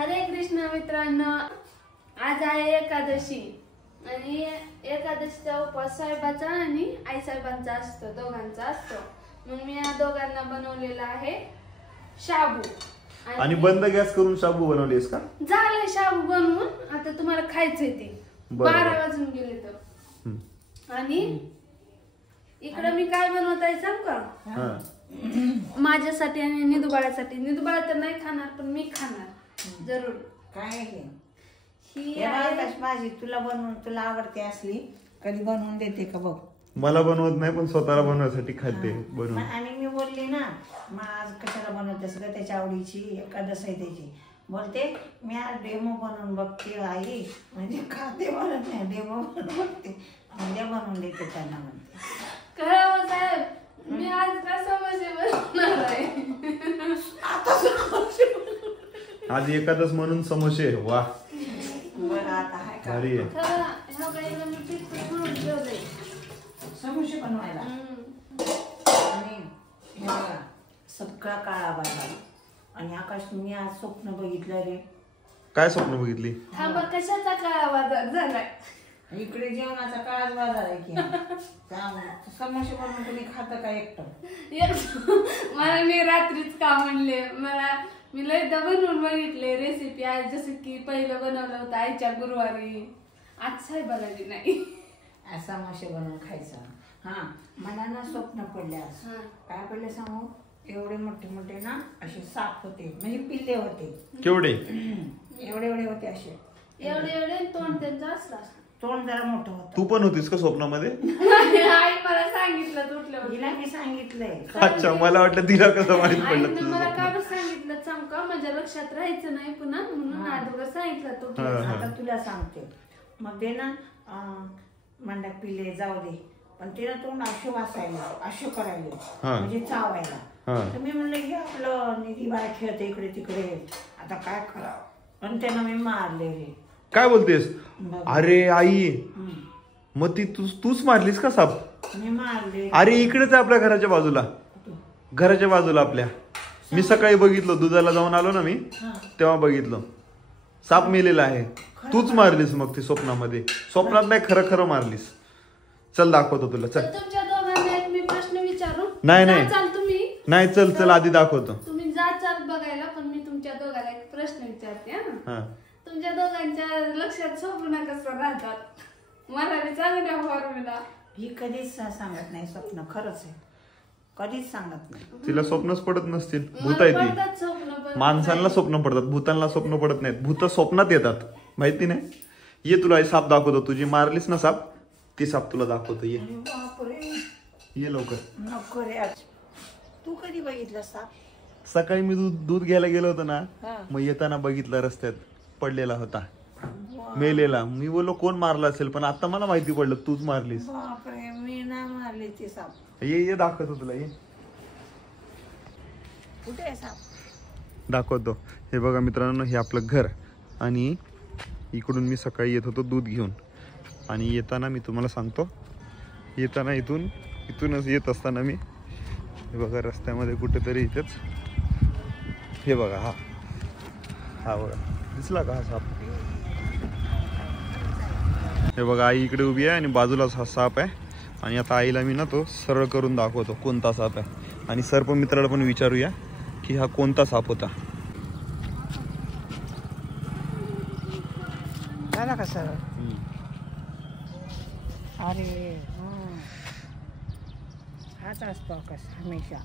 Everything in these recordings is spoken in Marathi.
हरे कृष्ण मित्रांनो, आज आहे एकादशी आणि एकादशीचा उपवास साहेबाचा आणि आई साहेबांचा असतो, दोघांचा असतो. मग मी या दोघांना बनवलेला आहे शाबू. आणि बंद गॅस करून शाबू बनवलीस का? झाले शाबू बनवून, आता तुम्हाला खायचंय ते. 12 वाजून गेले तर. आणि इकडे मी काय बनवताय सांग का? माझ्यासाठी आणि निदुबाळासाठी. निदुबाळा तर नाही खाणार पण मी खाणार जरूर. काय आहे ही भाजी तुला बनवून तुला आवडते असली कधी बनवून देते का बघ. मला बनवत नाही पण स्वतःला बनवण्यासाठी खाते बनवून. आणि मी बोलली ना मग आज कशाला बनवते सगळं त्याच्या आवडीची एकादश आहे त्याची. बोलते मी आज डेमो बनवून बघते आई, म्हणजे खाते म्हणत नाही डेमो बनवून बघते म्हणजे बनवून देते त्यांना म्हणते. खरं साहेब मी आज का समोसे बनवणार आहे. आज एकादश म्हणून समोसे. वा बरं आता आहे का भारी आहे. खरं ह्या गाईला मी पीठ म्हणून ठेवलंय समोसे बनवायला. आणि हे बघा सगळा काळा बाजार. आणि आकाश मी आज स्वप्न बघितलं रे. काय स्वप्न बघितली? थांबा, कशाचा काळा बाजार झालाय? इकडे जेवणाचा काळाच बाजार आहे की. त्यामुळे समोसे बनवून तुम्ही खाता का एकटं? मला मी रात्रीच का म्हणले, मी लयदा बनवून बघितले रेसिपी. आज जसं की पहिलं बनवलं होतं आईच्या गुरुवारी, आज साहेबाला बी नाही. समोसे बनवून खायचा. हा मला ना स्वप्न पडले आज. काय पडले सांगू? एवढे मोठे मोठे ना असे साप होते, म्हणजे पिल्ले होते. केवढे? एवढे एवढे होते असे. एवढे तोंड त्यांचं असलं. तोंड जरा मोठं होतं. तू पण होतीस का स्वप्नामध्ये? आई मला सांगितलं तुटलं. तिला मी सांगितलंय. अच्छा, मला वाटलं तिला कसं माहित पडलं आईनं तुझं मला स्वप्न. का सांगितलं चमका, माझ्या लक्षात राहायचं नाही पुन्हा, म्हणून आजोबा सांगितलं तुटलं. आता तुला सांगते. मग ते ना मंडप पिल्ले जाऊ दे, पण ते ना तोंड अशो वाचायला अशो करायला, म्हणजे चावायला. तर मी म्हणलं हे आपलं निधी बाय खेळते इकडे तिकडे, आता काय करावं. पण त्यांना मी मारले रे. काय बोलतेस? अरे आई, मग ती तूच मारलीस का साप? मी मारले. अरे इकडेच आपल्या घराच्या बाजूला, घराच्या बाजूला आपल्या. मी सकाळी बघितलं, दुधाला जाऊन आलो ना मी, तेव्हा बघितलं साप मेलेला आहे. तूच मारलीस मग ती स्वप्नामध्ये? स्वप्नात नाही, खरं खरं मारलीस. चल दाखवतो तुला, चल. तुमच्या दोघांना एक मी प्रश्न विचारू? नाही चाल तुम्ही नाही, चल चल आधी दाखवतो. तुम्ही चाल बघायला, पण मी तुमच्या दोघांना एक प्रश्न विचारते. तुमच्या दोघांच्या लक्षात स्वप्न कसं राहतात? मला विचारू द्या फॉर्म्युला. ही कधीच सांगत नाही स्वप्न, खरंच आहे, कधीच सांगत नाही. तिला स्वप्नच पडत नसतील. भूत आहे ती. माणसांना स्वप्न पडतात, भूतांना स्वप्न पडत नाहीत. भूत स्वप्नात येतात, माहिती नाही. ये तुला साप दाखवतो. तुझी मारलीस ना साप, ती साप तुला दाखवतो. ये ये लवकर. नको रे. तू कधी बघितलं साप? सकाळी मी दूध घ्यायला गेलो होतो ना, मग येताना बघितलं रस्त्यात पडलेला होता, मेलेला. मी बोललो कोण मारला असेल, पण आता मला माहिती पडलं तूच मारलीस. बापरे, मी नाही मारले ते साप. ये दाखवतो तुला. ये कुठे आहे साप? दाखवतो. हे बघा मित्रांनो, हे आपलं घर. आणि इकडून मी सकाळी येत होतो दूध घेऊन, आणि येताना मी तुम्हाला सांगतो, येताना इथूनच येत असताना मी, हे बघा रस्त्यामध्ये कुठेतरी इथेच, हे बघा हा बघा, दिसला का हा साप? हे बघा आई इकडे उभी आहे आणि बाजूलाच हा साप आहे. आणि आता आईला मी ना तो सरळ करून दाखवतो कोणता साप आहे. आणि सर्प मित्राला पण विचारूया की हा कोणता साप होता. झाला का सरळ? अरे हाच असतो आकाश हमेशा.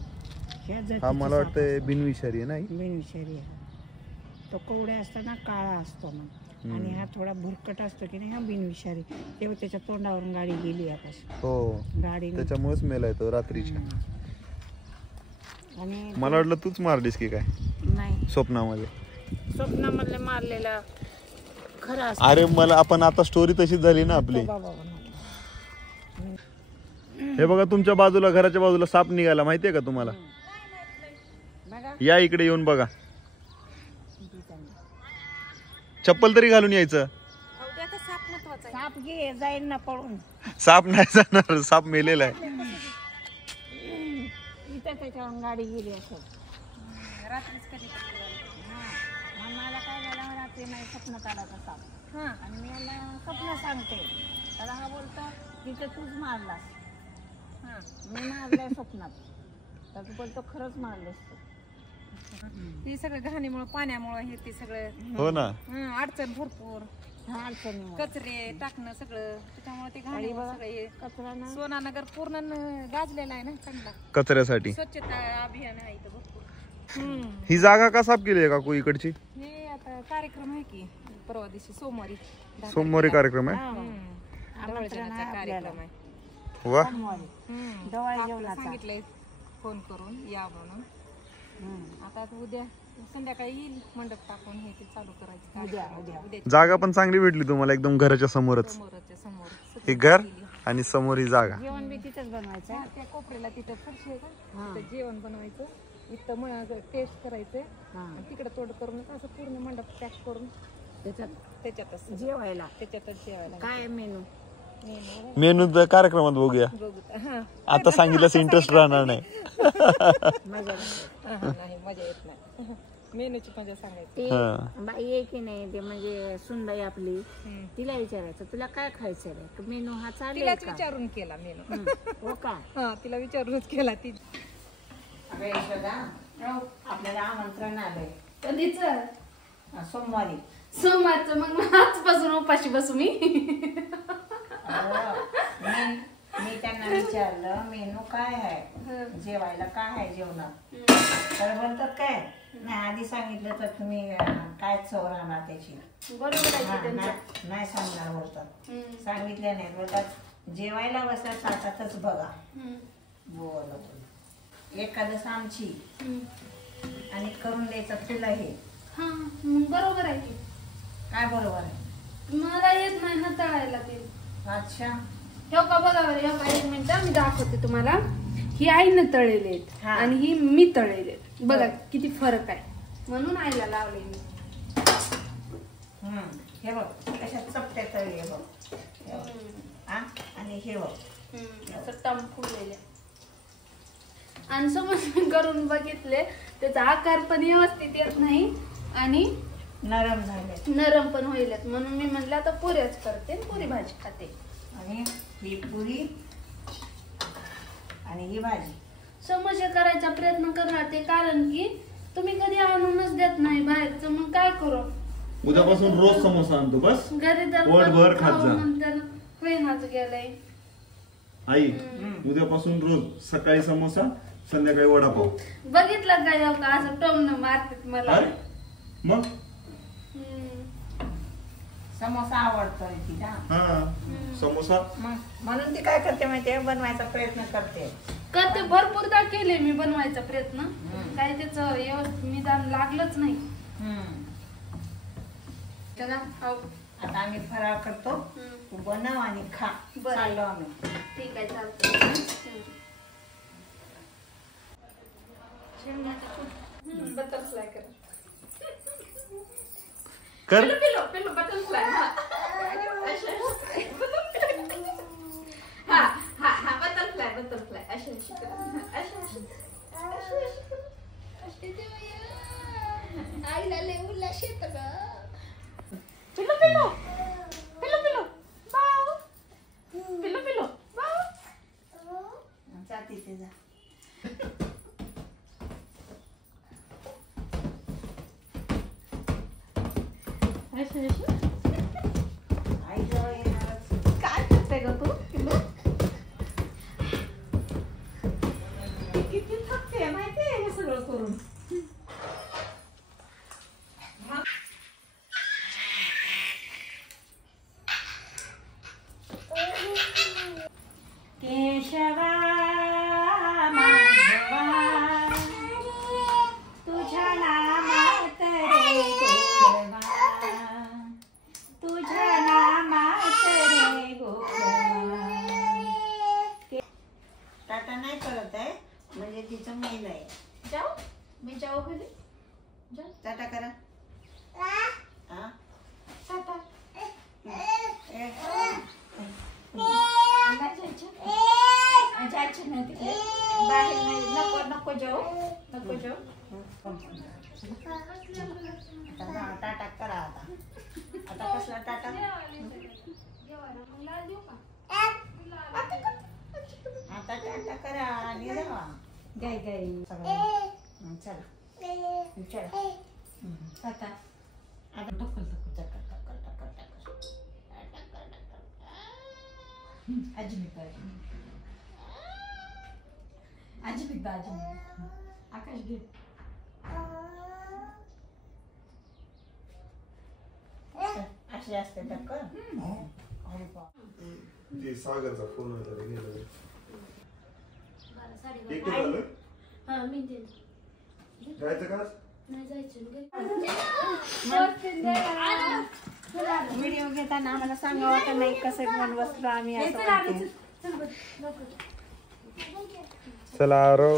हा मला वाटतं बिनविषारी आहे. नाही, बिनविषारी आहे. तो कवड्या असताना काळा असतो मग, आणि हा थोडा भुरकट असतो की नाही, हा बिनविषारी. तेव्हा त्याच्या तोंडावरून गाडी गेली आकाश. हो, गाडी त्याच्यामुळेच मेला तो रात्रीच्या. आणि मला वाटलं तूच मारलीस की काय नाही, स्वप्नामध्ये? स्वप्नामधले मारलेला खरं असतं. अरे मला, आपण आता स्टोरी तशीच झाली ना आपली. हे बघा तुमच्या बाजूला, घराच्या बाजूला साप निघाला, माहितीये का तुम्हाला? या इकडे येऊन बघा. चप्पल तरी घालून यायचं. साप घे, जाईल ना पळून. साप नाही जाणार, साप मेलेला आहे. इथं त्याच्यावर गाडी गेली असं. मला काय झालं स्वप्न काढायचं सांग. हा आणि मी याला स्वप्न सांगते, तर हा बोलतो तिथे तूच मारलास. हा मी मारलंय स्वप्नात, तर तू बोलतो खरंच मारलेस तू. ते सगळं घाणीमुळे पाण्यामुळे हे ते सगळं हो ना. अडचण भरपूर, हा अडचणीमुळे कचरे टाकणं सगळं त्याच्यामुळे ते आणि घाणी बघा, सगळं हे कचरा ना सोनानगर पूर्ण गाजलेला आहे ना चांगला. कचऱ्यासाठी स्वच्छता अभियान आहे इथं भरपूर. ही जागा का साफ केली आहे काकू इकडची? हे आता कार्यक्रम आहे की परवा दिवशी सोमवारी सोमवारी कार्यक्रम आहे. ढवळजनाचा कार्यक्रम आहे. वा. डोळा आपलं जेवणाचा. सांगितलंय फोन करून या म्हणून. आता उद्या संध्याकाळी येईल मंडप टाकून हे ते चालू करायचं. उद्या जागा पण चांगली भेटली तुम्हाला, एकदम घराच्या समोरच. समोरच्या समोर हे घर आणि समोर ही जागा. जेवण बी तिथेच बनवायचं. त्या कोपऱ्याला तिथं फरशी आहे का तिथं जेवण बनवायचं, इथं मग टेस्ट करायचं आणि तिकडे तोड करून असं पूर्ण मंडप पॅक करून त्याच्यातच जेवायला त्याच्यातच जेवायला काय मेनू? मेनू तर कार्यक्रमात बघूया. बघू. हा आता सांगितलं इंटरेस्ट राहणार नाही. मजा नाही मजा येत नाही. मेनूची मजा सांगायची. ते बाई आहे की नाही, ते म्हणजे सुनबाई आपली, तिला विचारायचं तुला काय खायचं रे, मेनू हा चालेल तिलाच का? विचारून केला मेनू. हो का? हा तिला विचारूनच केला ती. आपल्याला आमंत्रण आलंय कधीच सोमवारी. सोमवारचं मग आजपासून उपाशी बसू मी. मी त्यांना विचारलं मेनू काय आहे, जेवायला काय आहे जेवणात, तर बोलतात काय नाही आधी सांगितलं तर तुम्ही काय चव राहणार त्याची. बरोबर नाही सांगणार बोलतात. सांगितले नाही बोलतात जेवायला बसल्या ताटातच बघा. बोल एखादं आमची आणि करून द्यायचं तुला हे. हा बरोबर आहे की. काय बरोबर आहे? मला येत नाही ना तळायला ते. अच्छा हो का बघा बरं, हो का एक मिनिट मी दाखवते तुम्हाला. ही आईनं तळलेले आहेत आणि ही मी तळलेले आहेत. बघा किती फरक आहे, म्हणून आईला लावले मी. हे बघ कशा चपट्या तळले बघ. आणि हे बघ असं टम फुगलेले. आणि समज करून बघितले त्याचा आकार पण व्यवस्थित येत नाही आणि नरम झाले, नरम पण होईल, म्हणून मी म्हटलं आता पुऱ्याच करते, पुरी भाजी खाते. आणि ही पुरी आणि ही भाजी समोसे करायचा प्रयत्न करणार ते, कारण की तुम्ही कधी आणूनच देत नाही बाहेरचं, मग काय करू. उद्यापासून रोज समोसा आणतो बस. घरी तर पोटभर खात जा. नंतर होईनाच गेलंय. आई उद्यापासून रोज सकाळी समोसा, संध्याकाळी वडापाव. बघितलं काय हो का असं टोमणं मारतात मला. मग समोसा आवडतोय तिला. समोसा म्हणून ती काय करते माहितीये, बनवायचा प्रयत्न करते. भरपूरदा केले मी बनवायचा प्रयत्न, काही त्याचं व्यवस्थित निदान लागलंच नाही. चला आता आम्ही फराळ करतो, तू बनव आणि खा. चाललो आम्ही. ठीक आहे चालतं. बटरफ्लाय कर. पिलो बटरफ्लाय. हा बटरफ्लाय आईला लय उल्हास येतं ग. पिलो जाते ते जा. आई जवळ येणारच. काय करते ग तू? किती थकते माहितीये हे सगळं करून. केशवा माधवा तुझ्या नामात रे गोडवा, तुझ्या नामात रे गोडवा. टाटा नाही करत आहे, म्हणजे तिचं मेल आहे. जाऊ मी जाऊ घरी. टाटा करा. हा टाटा. जायचं नाही तिकडे बाहेर, नाही नको जाऊ. टाटा करा आता. गॅसला टाटा. आता टाटा करा आणि जावा. गाय गाय चला चला टाटा. आता ढकल ढकल टाका टाका टाका टाका. आजी मी आकाश घे. असे असते टक्कर. सागरचा फोन वगैरे गेला. जायचं का? व्हिडिओ घेताना आम्हाला सांगावं का नाही कसं घेऊन बसलो आम्ही असं वाटते. चला आरव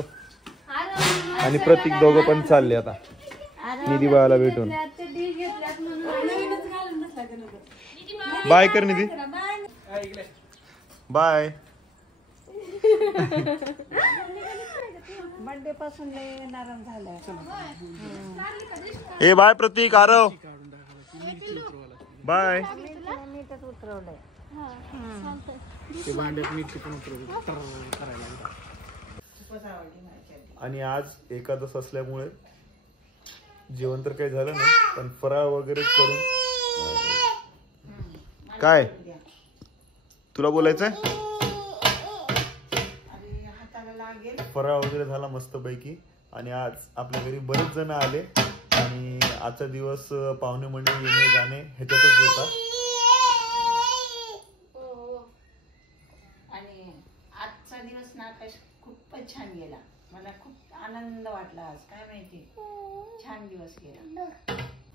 आणि प्रतीक दोघं पण चालले आता निधी बाळाला भेटून. बाय कर निधी. बाय. बर्थडे पासून नरम झालं. ए बाय प्रतीक आरव बाय. मीठच उतरवलंय. आणि आज एकादश असल्यामुळे जेवण तर काही झालं नाही पण फराळ वगैरे करून. काय तुला बोलायचंय? फराळ वगैरे झाला मस्त पैकी. आणि आज आपल्या घरी बरेच जण आले आणि आजचा दिवस पाहुणे मंडळी येणे जाणे ह्याच्यातच होता. आणि आजचा दिवस ना खूपच छान गेला. मला खूप आनंद वाटला आज. काय माहिती छान दिवस गेला.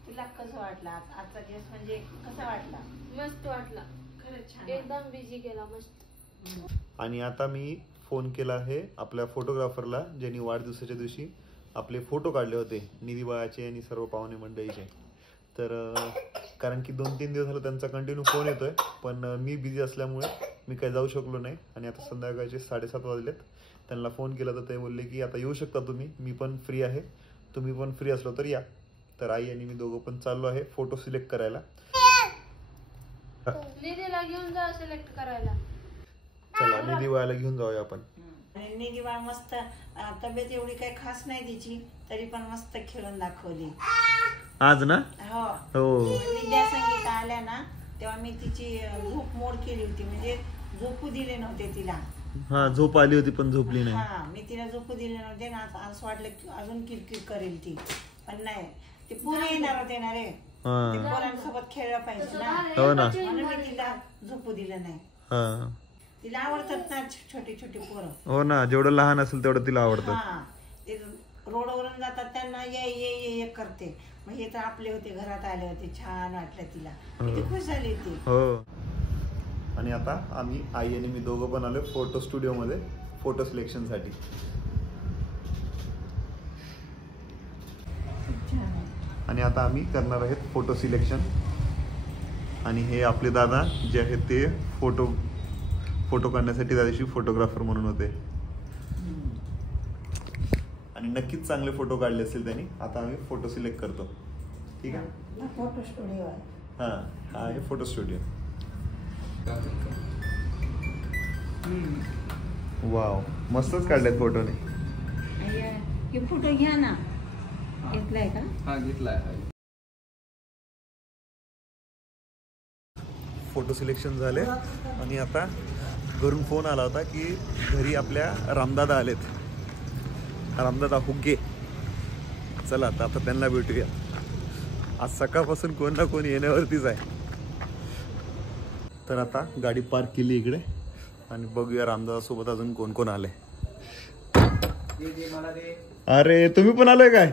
तुला कसं वाटला आजचा दिवस? म्हणजे कसा वाटला? मस्त वाटला खरंच छान. एकदम बिझी गेला मस्त. आणि आता मी फोन केला आहे आपल्या फोटोग्राफरला ज्यांनी वाढदिवसाच्या दिवशी आपले फोटो काढले होते निधी बाळाचे आणि सर्व पाहुणे मंडळीचे. तर कारण की 2-3 दिवस झालं त्यांचा कंटिन्यू फोन येतोय पण मी बिझी असल्यामुळे मी काही जाऊ शकलो नाही. आणि आता संध्याकाळचे 7:30 वाजलेत. त्यांना फोन केला तर ते बोलले की आता येऊ शकता तुम्ही, मी पण फ्री आहे, तुम्ही पण फ्री असलो तर या. तर आई आणि मी दोघं पण चाललो आहे फोटो सिलेक्ट करायला. निधीला घेऊन जा सिलेक्ट करायला. चला निधी बाळाला घेऊन जाऊया आपण. आणि निधी बाळ मस्त तब्येत एवढी काही खास नाही तिची तरी पण मस्त खेळून दाखवली आज ना. हो विद्यासंगीत आल्या ना तेव्हा मी तिची झोप मोड केली होती. म्हणजे झोपू दिले नव्हते तिला. हा झोप आली होती पण झोपली नाही. हा मी तिला झोपू दिले नव्हते ना. असं वाटलं की अजून किरकिर करेल ती पण नाही. ते पुणे येणार होते ना रे. पोरांसोबत खेळलं पाहिजे ना. हो ना. म्हणून मी तिला झोपू दिलं नाही. तिला आवडतात ना छोटी छोटी पोरं. हो ना. जेवढं लहान असेल तेवढं तिला आवडतं. हा ते रोडवरून जातात त्यांना ये ये ये करते. मग हे तर आपले होते घरात आले होते. छान वाटलं तिला. किती खुश झाली ती. हो. आणि आता आम्ही आई आणि मी दोघं पण आलो फोटो स्टुडिओ मध्ये फोटो सिलेक्शन साठी. आणि आता आम्ही करणार आहेत फोटो सिलेक्शन. आणि हे आपले दादा जे आहेत ते फोटो काढण्यासाठी त्या दिवशी फोटोग्राफर म्हणून होते आणि नक्कीच चांगले फोटो काढले असतील त्यांनी. आता आम्ही फोटो सिलेक्ट करतो. ठीक आहे. फोटो स्टुडिओ आहे. हा आहे फोटो स्टुडिओ. वाव मस्तच काढलेत फोटोने. हे फोटो घ्या ना. घेतलाय का? हा घेतलाय. फोटो सिलेक्शन झाले आणि आता घरून फोन आला होता की घरी आपल्या रामदादा आलेत. रामदादा हुग्गे. चला आता त्यांना भेटूया. आज सकाळपासून कोण ना कोण येण्यावरतीच आहे. तर आता गाडी पार्क केली इकडे आणि बघूया रामदादा सोबत अजून कोण कोण आले. अरे तुम्ही पण आलोय काय?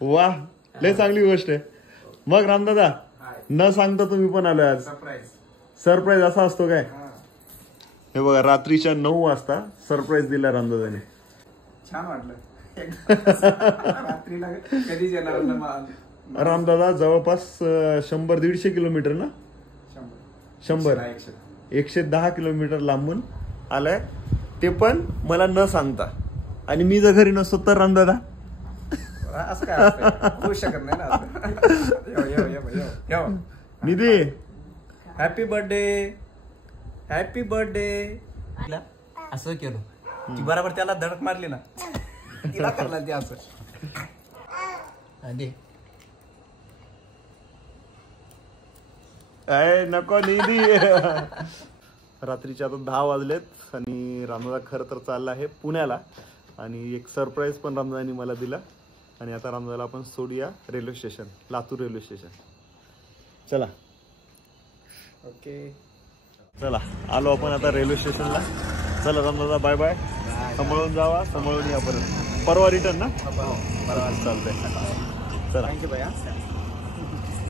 वा लय चांगली गोष्ट आहे. मग रामदादा न सांगता तुम्ही पण आलोय आज. सरप्राईज असा असतो काय? हे बघा रात्रीच्या 9 वाजता सरप्राईज दिला रामदादाने. छान वाटलं. रात्रीला कधीच येणार ना रामदादा जवळपास 100-150 किलोमीटर ना. 110 किलोमीटर लांबून आलाय ते पण मला न सांगता. आणि मी जर घरी नसतो तर रामदादा असं काय होऊ शकत नाही ना. निधी हॅपी बर्थडे हॅपी बर्थडे. असं केलं ती बरोबर त्याला धडक मारली ना तिला करला ते असं. दे नको निधी. रात्रीचे आता 10 वाजलेत आणि रामदादा खरं तर चालला आहे पुण्याला आणि एक सरप्राईज पण रामदादानी मला दिला आणि आता रामदादाला आपण सोडूया railway station, Latur railway station. चला ओके चला आलो आपण आता रेल्वे स्टेशनला. चला रामदादा बाय बाय. सांभाळून जावा, सांभाळून या परत. परवा रिटर्न ना. चालतंय चला. थँक्यू भैया.